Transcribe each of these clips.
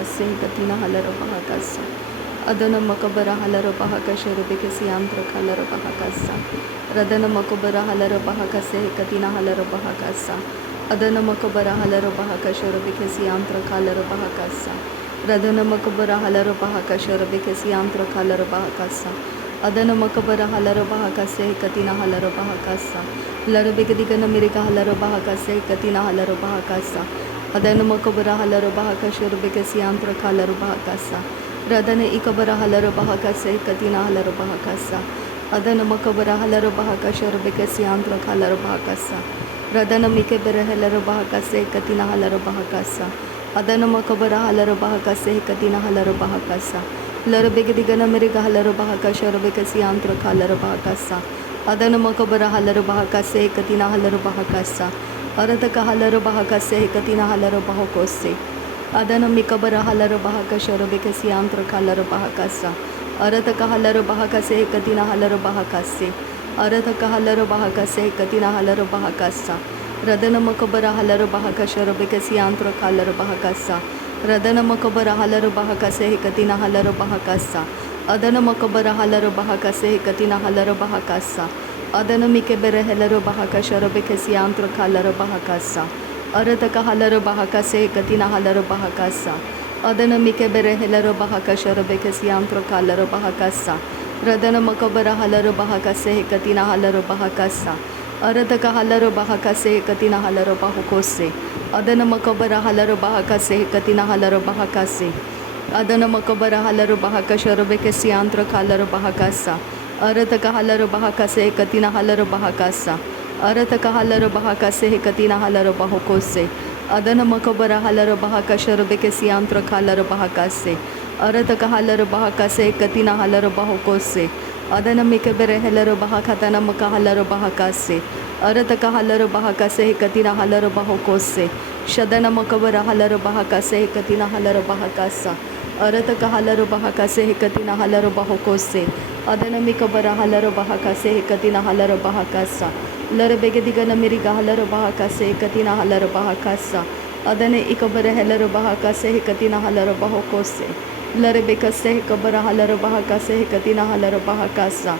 bahakase katina halaro bahakasa. Adana makabara halaro bahakasha rubekesi antra kalaro bahakasa. Radana makabara halaro bahakase katina halaro bahakasa. Adana makabara halaro bahakasha rubekesi antra kalaro bahakasa. Radana makabara halaro bahakasha rubekesi antra kalaro bahakasa. Adana makabara halaro bahakase katina halaro bahakasa. Larabegadiga namirika halaro bahakase katina halaro bahakasa. Adana makabara halaro bahakasha rubekesi antra kalaro bahakasa. Radana ikabara halaro bahakase katina halaro bahakasa. Adana makabara halaro bahakasha rubekesi antra kalaro bahakasa. Radana mikebere halaro bahakase katina halaro bahakasa. Adana makabara halaro bahakase katina halaro bahakasa. Larabegadiga namirika halaro bahakasha rubekesi antra kalaro bahakasa. Adana makabara halaro bahakase katina halaro bahakasa. Arataka halaro bahakase katina halaro bahakose. Adana mikabara halaro bahakasha rubekesi antra kalaro bahakasa. Arataka halaro bahakase katina halaro bahakase. Arataka halaro bahakase katina halaro bahakasa. Radana makabara halaro bahakasha rubekesi antra kalaro bahakasa. Radana makabara halaro bahakase katina halaro bahakasa. Adana makabara halaro bahakase katina halaro bahakasa. Adana mikebere halaro bahakasha rubekesi antra kalaro bahakasa. Arataka halaro bahakase katina halaro bahakasa. Adana mikebere halaro bahakasha rubekesi antra kalaro bahakasa. Radana makabara halaro bahakase katina halaro bahakasa. Arataka halaro bahakase katina halaro bahakose. Adana makabara halaro bahakase katina halaro bahakase. Adana makabara halaro bahakasha rubekesi antra kalaro bahakasa. Arataka halaro bahakase katina halaro bahakasa. Arataka halaro bahakase katina halaro bahakose. Adana makabara halaro bahakasha rubekesi antra kalaro bahakase. Arataka halaro bahakase katina halaro bahakose. Adana mikebere halaro bahakatana maka halaro bahakase. Arataka halaro bahakase katina halaro bahakose. Shadana makabara halaro bahakase katina halaro bahakasa. Arataka halaro bahakase katina halaro bahakose. Adana mikabara halaro bahakase katina halaro bahakasa. Larabegadiga namiriga halaro bahakase katina halaro bahakasa. Adana ikabara halaro bahakase katina halaro bahakose. Larabekase kabara halaro bahakase katina halaro bahakasa.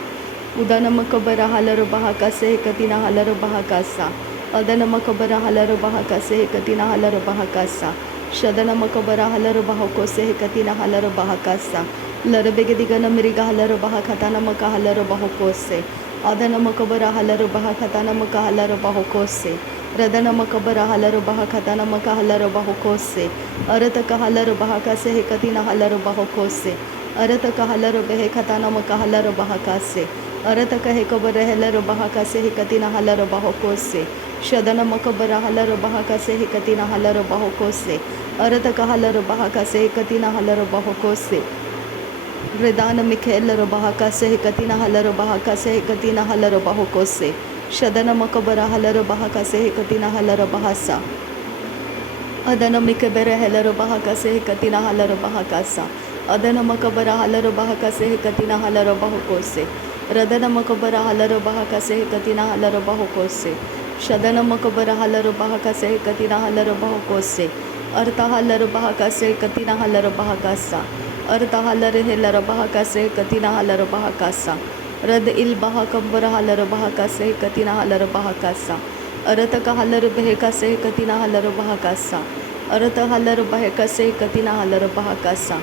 Udana makabara halaro bahakase katina halaro bahakasa. Adana makabara halaro bahakase katina halaro bahakasa. Shadana makabara halaro bahakose katina halaro bahakasa. Larabegadiga namiriga halaro bahakatana maka halaro bahakose. Adana makabara halaro bahakatana maka halaro bahakose. Radana makabara halaro bahakatana maka halaro bahakose. Arataka halaro bahakase katina halaro bahakose. Arataka halaro behekatana maka halaro bahakase. Arataka hekabara halaro bahakase katina halaro bahakose. Shadana makabara halaro bahakase katina halaro bahakose. Arataka halaro bahakase katina halaro bahakose. Redana mikhelaro bahakase katina halaro bahakase katina halaro bahakose. Shadana makabara halaro bahakase katina halaro bahasa. Adana mikebere halaro bahakase katina halaro bahakasa. Adana makabara halaro bahakase katina halaro bahakose. Radana makabara halaro bahakase katina halaro bahakose. Shadana makabara halaro bahakase katina halaro bahakose. Arta halaro bahakase katina halaro bahakasa. Arta halaro halaro bahakase katina halaro bahakasa. Rad il bahakambara halaro bahakase katina halaro bahakasa. Arataka halaro behekase katina halaro bahakasa. Arata halaro bahekase katina halaro bahakasa.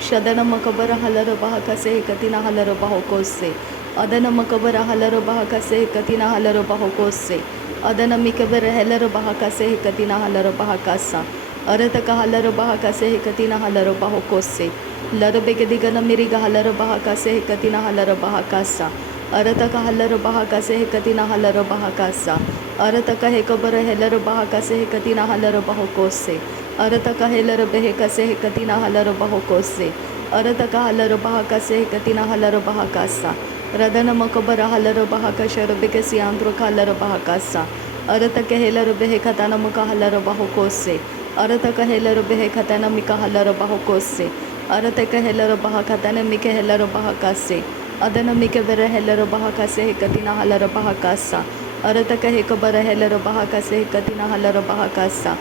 Shadana makabara halaro bahakase katina halaro bahakose. Adana makabara halaro bahakase katina halaro bahakose. Adana mikabara halaro bahakase katina halaro bahakasa. Arataka halaro bahakase katina halaro bahakose. Larabegadiga namiriga halaro bahakase katina halaro bahakasa. Arataka halaro bahakase katina halaro bahakasa. Arataka hekabara halaro bahakase katina halaro bahakose. Arataka halaro behekase katina halaro bahakose. Arataka halaro bahakase katina halaro bahakasa. Radana makabara halaro bahakasha rubekesi andro kalaro bahakasa. Arataka halaro behekatana muka halaro bahakose. Arataka halaro behekatana mika halaro bahakose. Arataka halaro bahakatana mika halaro bahakase. Adana mikebere halaro bahakase katina halaro bahakasa. Arataka hekabara halaro bahakase katina halaro bahakasa.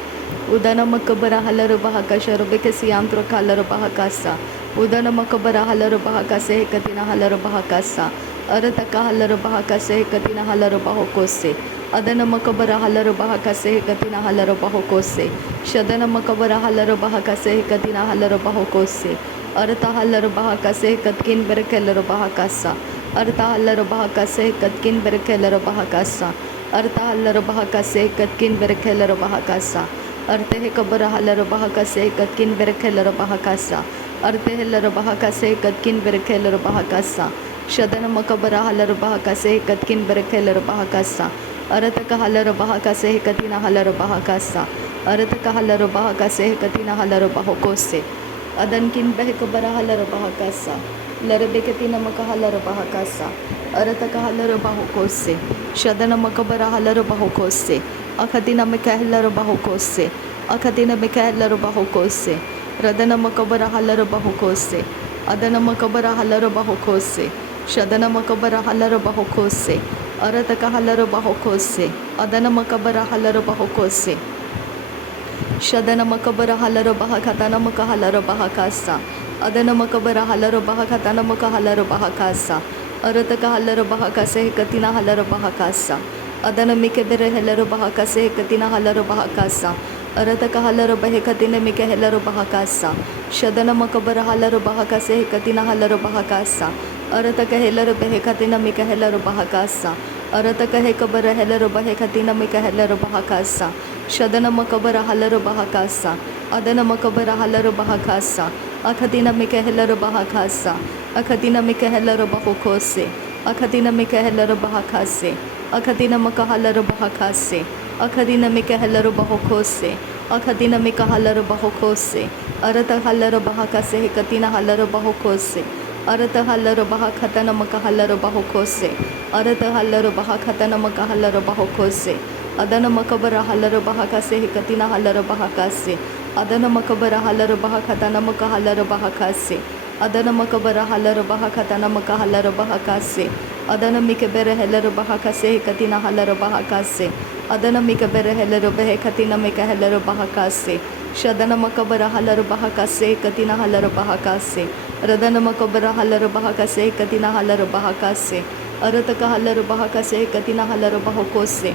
Udana makabara halaro bahaka sharobeke siantro kalaro bahakasa. Udana makabara halaro bahakase katina halaro bahakasa. Arataka halaro bahakase katina halaro bahokose. Adana makabara halaro bahakase katina halaro bahokose. Shadana makabara halaro bahakase katina halaro bahokose. Arata halaro bahakase katkin berekelaro bahakasa. Arta halaro bahakase katkin berekelaro bahakasa. Arta halaro bahakase katkin berekelaro bahakasa. अर्थे हे cover huller बहकसे कत्किन बेरखेलर बहकासा अर्थे हेलर बहकसे कत्किन बेरखेलर बहकासा शदन मकबर huller बहकसे कत्किन बेरखेलर बहकासा अरत का huller बहकसे कतिना huller बहकासा अरत का huller बहकसे कतिना हलर बहकोसे अदन किन बह कबर हलर बहकासा लरबे कतिना मक हलर बहकासा अरत का हलर बहकोसे शदन मकबर हलर बहकोसे अखतिना में कहलर बहुकोसे अखतिना में कहलर बहुकोसे रदन मकबर हलर बहुकोसे अदन मकबर हलर बहुकोसे शदन मकबर हलर बहुकोसे अरत का हलर बहुकोसे अदन मकबर हलर बहुकोसे शदन मकबर हलर बहखतन मक हलर बहकासा अदन मकबर हलर बहखतन मक हलर बहकासा अरत का हलर बहकासे कतिना हलर बहकासा अदन मिके बेरे हेलरो बहकासे कतिना हलरो बहकासा अरत का हलरो बहे कतिने मिके हेलरो बहकासा शदन मकबर हलरो बहकासे कतिना हलरो बहकासा अरत का हेलरो बहे कतिना मिके हेलरो बहकासा अरत का हे कबर हेलरो बहे कतिना मिके हेलरो बहकासा शदन मकबर हलरो बहकासा अदन मकबर हलरो बहकासा अखतिना मिके हेलरो बहकासा अखतिना मिके हेलरो बहकोसे अखतिना मिके हेलरो बहकासे अखदिन मकहलर बहकासे अखदिन मिकहलर बहकोसे अखदिन मिकहलर बहकोसे अरत हलर बहकासे कतिन हलर बहकोसे अरत हलर बहखतन मकहलर बहकोसे अरत हलर बहखतन मकहलर बहकोसे अदन मकबर हलर बहकासे कतिन हलर बहकासे अदन मकबर हलर बहखतन मकहलर बहकासे अदन मकबर हलर बहखतन मकहलर बहकासे अदन मिकबर हेलर बहकासे कतिना हलर बहकासे अदन मिकबर हेलर बह कतिना मिकहलर बहकासे शदन मकबर हलर बहकासे कतिना हलर बहकासे रदन मकबर हलर बहकासे कतिना हलर बहकासे अरत का हलर बहकासे कतिना हलर बहकोसे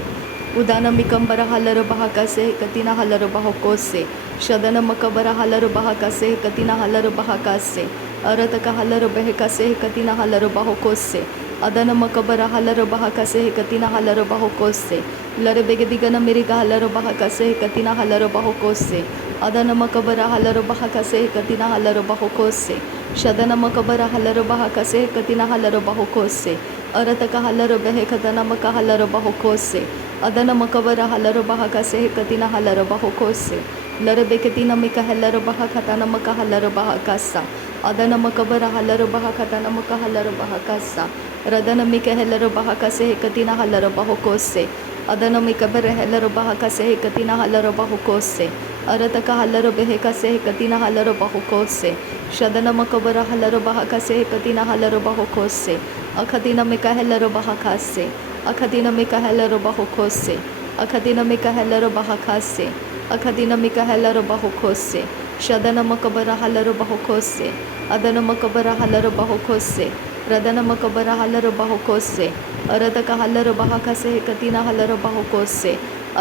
उदान मिकंबर हलर बहकासे कतिना हलर बहकोसे शदन मकबर हलर बहकासे कतिना हलर बहकासे अरत का हलर बहकासे कतिना हलर बहकोसे अदन मकबर हलर बहकासे कतिना हलर बहकोसे लर बेगदिगन मेरी हलर बहकासे कतिना हलर बहकोसे अदन मकबर हलर बहकासे कतिना हलर बहकोसे शदन मकबर हलर बहकासे कतिना हलर बहकोसे अरत का हलर बहकतन मक हलर बहकोसे अदन मकबर हलर बहकासे कतिना हलर बहकोसे लर बेकतिना मिक हलर बहकतन मक हलर बहकासा अदन मकबर हलर बहकतन मक हलर बहकासा रदन मिक हलर बहकासे कतिना हलर बहकोसे अदन मिकबर हलर बहकासे कतिना हलर बहकोसे अरत का हलर बहकासे कतिना हलर बहकोसे शदन मकबर हलर बहकासे कतिना हलर बहकोसे अखतिना मिक हलर बहकासे अखतिना मिक हलर बहकोसे अखतिना मिक हलर बहकासे अखतिना मिक हलर बहकोसे शदन मकबर हलर बहकोसे अदन मकबर हलर बहकोसे रदन मकबर हलर बहकोसे अरत का हलर बहकासे कतिना हलर बहकोसे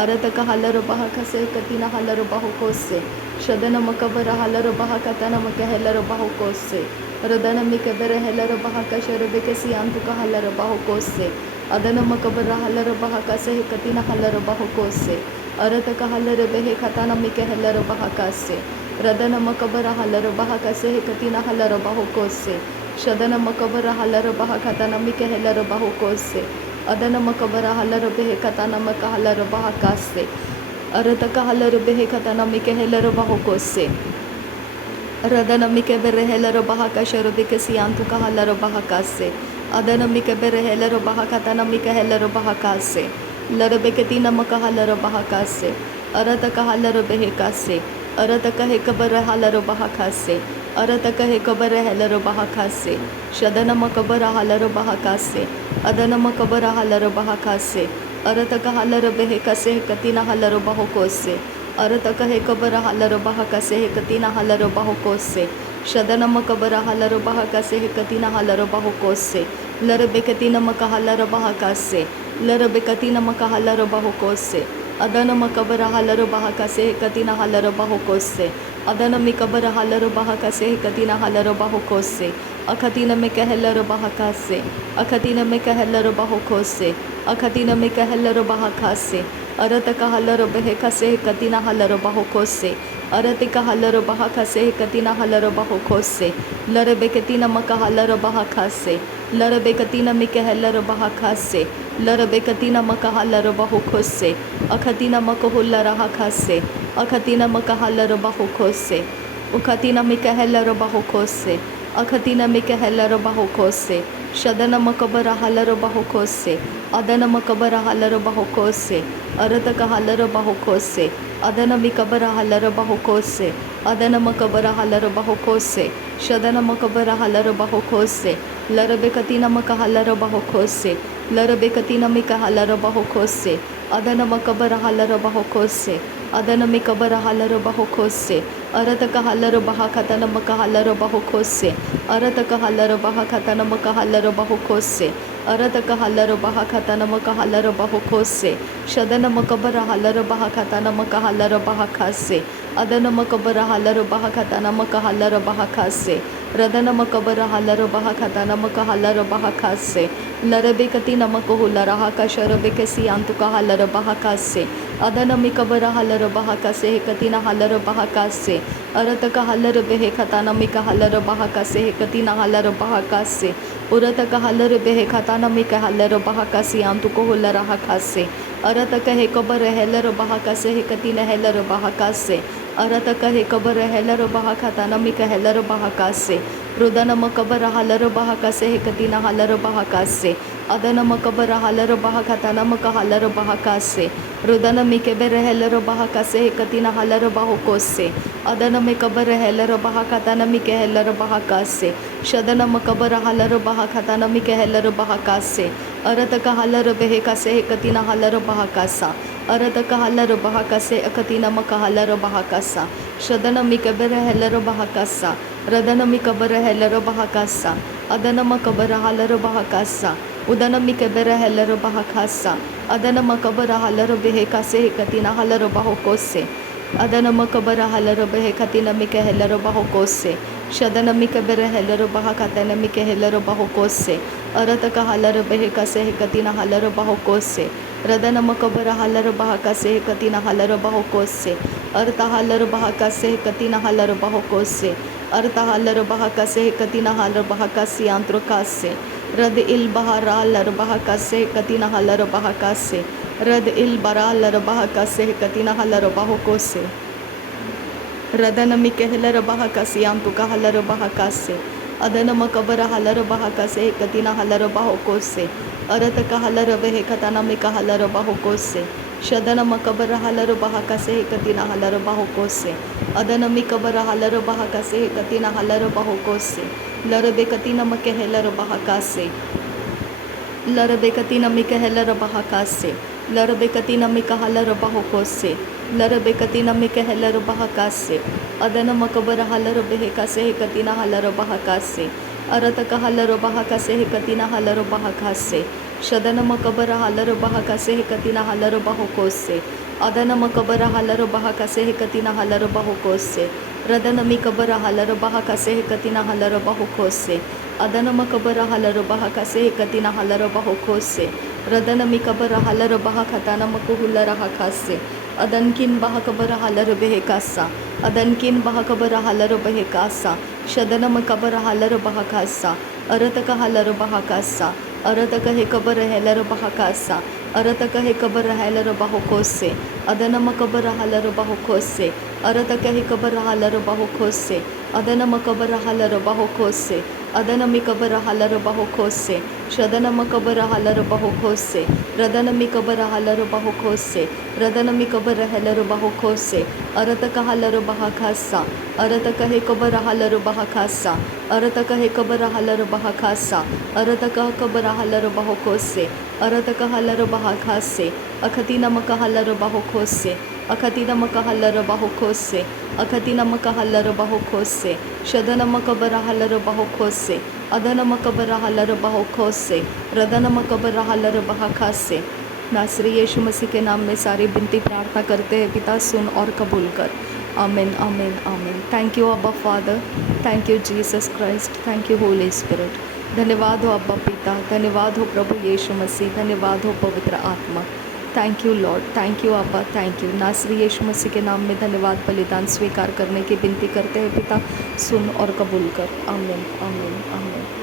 अरत का हलर बहकासे कतिना हलर बहकोसे शदन मकबर हलर बहकतन मक हलर बहकोसे रदन मिकबर हलर बहकशर बेकसी अंतु का हलर बहकोसे अदन मकबर हलर बहकासे कतिना हलर बहकोसे अरत का हलर बेह खताना मिक हलर बहकासे रदन मकबर हलर बहकासे कतिना हलर बहकोसे शदन मकबर हलर बहकतन मिक हलर बहकोसे अदन मकबर हलर बेह खताना मक हलर बहकासे अरत का हलर बेह खताना मिक हलर बहकोसे रदन मिक बेर हलर बहकशर बेकसी अंतु का हलर बहकासे अदन मिक बेर हलर बहकतन मिक हलर बहकासे लर बेकतिना मक हलर बहकासे अरत का हलर बेहकासे अरत कहे कबर हलर बहकासे अरत कहे कबर हलर बहकासे शदन मकबर हलर बहकासे अदन मकबर हलर बहकासे अरत का हलर बेहकासे कतिना हलर बहकोसे Arataka hekabara halaro bahakase hekatina halaro bahokose. Shadana makabara halaro bahakase hekatina halaro bahokose. Larabekatina makahalaro bahakase. Larabekatina makahalaro bahokose. Adana makabara halaro bahakase hekatina halaro bahokose. Adana mikabara halaro bahakase hekatina halaro bahokose. Akatina mekahalaro bahakase. Akatina mekahalaro bahokose. Akatina mekahalaro bahakase. Arataka halaro behekase katina halaro bahokose. Aratika halaro bahakase katina halaro bahokose. Larabekatina makahalaro bahakase. Larabekatina mikahalaro bahakase. Larabekatina makahalaro bahokose. Akatina makahulara hakase. Akatina makahalaro bahokose. Ukatina mikahalaro bahokose. Akatina mikahalaro bahokose. Shadana makabara halaro bahokose. Adana makabara halaro bahokose. Arataka halaro bahokose. Adana mikabara halaro bahokose. Adana makabara halaro bahokose. Shadana makabara halaro bahokose. Larabekatina makahalaro bahokose. Larabekatina mikahalaro bahokose. Adana makabara halaro bahokose. Adana mikabara halaro bahokose. Arataka halaro bahakatana makahalaro bahokose. Arataka halaro bahakatana makahalaro bahokose. Arataka halaro bahakatana makahalaro bahokose. Shadana makabara halaro bahakatana makahalaro bahakase. Adana makabara halaro bahakatana makahalaro bahakase. Radana makabara halaro bahakatana makahalaro bahakase. Larabekatina makahulara hakasharabekasi antuka halaro bahakase. Adana mikabara halaro bahakase hekatina halaro bahakase. Arataka halaro behekatana mikahalaro bahakase hekatina halaro bahakase. Urataka halaro behekatana mikahalaro bahakase antuko hulara hakase. Arataka hekabara helaro bahakase hekatina helaro bahakase. Arataka hekabara helaro bahakatana mikahalaro bahakase. Rudana makabara halaro bahakase hekatina halaro bahakase. Adana makabara halaro bahakatana makahalaro bahakase. Rudana mikebere helaro bahakase hekatina halaro bahokose. Adana mikabara helaro bahakatana mikahalaro bahakase. Shadana makabara halaro bahakatana mikahalaro bahakase. Arataka halaro behekase hekatina halaro bahakasa. Arataka halaro bahakase akatina makahalaro bahakasa. Shadana mikabere helaro bahakasa. Radana mikabara helaro bahakasa. Adana makabara halaro bahakasa. Udana mikabara helaro bahakasa. Adana makabara halaro behekase hekatina halaro bahokose. Adana makabara halaro behekatina mikahelaro bahokose. Shadana mikabara helaro bahakatana mikahelaro bahokose. Arataka halaro behekase hekatina halaro bahokose. Radana makabara halaro bahakase hekatina halaro bahokose. Arta halaro bahakase hekatina halaro bahokose. Arta halaro bahakase hekatina halaro bahakasi antrokase. Rad il bahara halaro bahakase hekatina halaro bahakase. Rad il bara halaro bahakase hekatina halaro bahokose. Radana mikahelaro bahakasi antuka halaro bahakase. Adana makabara halaro bahakase hekatina halaro bahokose. Arataka halaro behekatana mikahalaro bahokose. Shadana makabara halaro bahakase hekatina halaro bahokose. Adana mikabara halaro bahakase hekatina halaro bahokose. Larabekatina makahelaro bahakase. Larabekatina mikahelaro bahakase. Larabekatina mikahalaro bahokose. Larabekatina mikahelaro bahakase. Adana makabara halaro behekase hekatina halaro bahakase. Arataka halaro bahakase hekatina halaro bahakase. Shadana makabara halaro bahakase hekatina halaro bahokose. Adana makabara halaro bahakase hekatina halaro bahokose. Radana mikabara halaro bahakase hekatina halaro bahokose. Adana makabara halaro bahakase hekatina halaro bahokose. Radana mikabara halaro bahakatana makuhulara hakase. Adankin bahakabara halaro behekasa. Adankin bahakabara halaro behekasa. Shadana makabara halaro bahakasa. Arataka halaro bahakasa. Arataka hekabara helaro bahakasa. Arataka hekabara helaro bahokose. Adana makabara halaro bahokose. Arataka hekabara halaro bahokose. Adana makabara halaro bahokose. Adana mikabara halaro bahokose. Shadana makabara halaro bahokose. Radana mikabara halaro bahokose. Radana mikabara helaro bahokose. Arataka halaro bahakasa. Arataka hekabara halaro bahakasa. Arataka hekabara halaro bahakasa. Arataka hekabara halaro bahokose. Arataka halaro bahakase. Akatina makahalaro bahokose. अखतिनम कहलर बाहो खोस से, अखतिनम कहलर बाहो खोस से, शदनम cover huller बाहो खोस से, अदनम कबर हलर बाहो खोस से, रदनम कबर हलर बहा खास से। नासरी यीशु मसीह के नाम में सारी विनती प्रार्थना करते हैं पिता, सुन और कबूल कर। आमीन आमीन आमीन। थैंक यू अब्बा father, thank you Jesus Christ, thank you Holi spirit. धन्यवाद हो अब्बा पिता, धन्यवाद हो प्रभु यीशु मसीह, धन्यवाद हो पवित्र आत्मा। Thank you Lord, thank you अब्बा, थैंक यू। नासरी यीशु मसीह के नाम में धन्यवाद बलिदान स्वीकार करने की विनती करते हैं पिता, सुन और कबूल कर। आमीन आमीन आमीन।